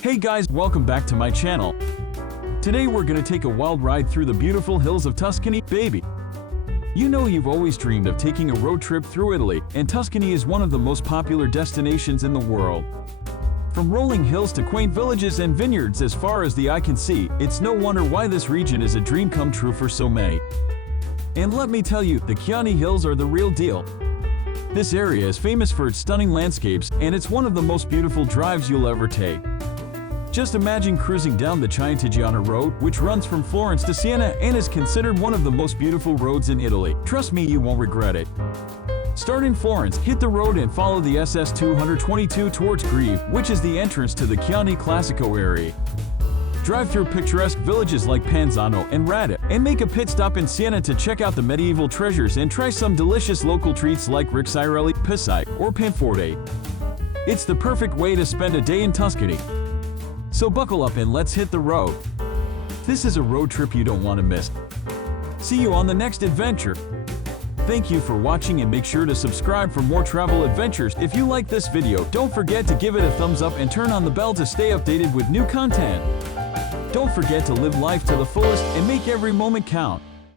Hey guys, welcome back to my channel. Today we're gonna take a wild ride through the beautiful hills of Tuscany, baby. You know you've always dreamed of taking a road trip through Italy, and Tuscany is one of the most popular destinations in the world. From rolling hills to quaint villages and vineyards as far as the eye can see, it's no wonder why this region is a dream come true for so many. And let me tell you, the Chianti Hills are the real deal. This area is famous for its stunning landscapes, and it's one of the most beautiful drives you'll ever take. Just imagine cruising down the Chianti Road, which runs from Florence to Siena and is considered one of the most beautiful roads in Italy. Trust me, you won't regret it. Start in Florence, hit the road and follow the SS 222 towards Greve, which is the entrance to the Chianti Classico area. Drive through picturesque villages like Panzano and Radda, and make a pit stop in Siena to check out the medieval treasures and try some delicious local treats like Rixirelli, Pisai, or Panforte. It's the perfect way to spend a day in Tuscany. So buckle up and let's hit the road. This is a road trip you don't want to miss. See you on the next adventure. Thank you for watching, and make sure to subscribe for more travel adventures. If you like this video, don't forget to give it a thumbs up and turn on the bell to stay updated with new content. Don't forget to live life to the fullest and make every moment count.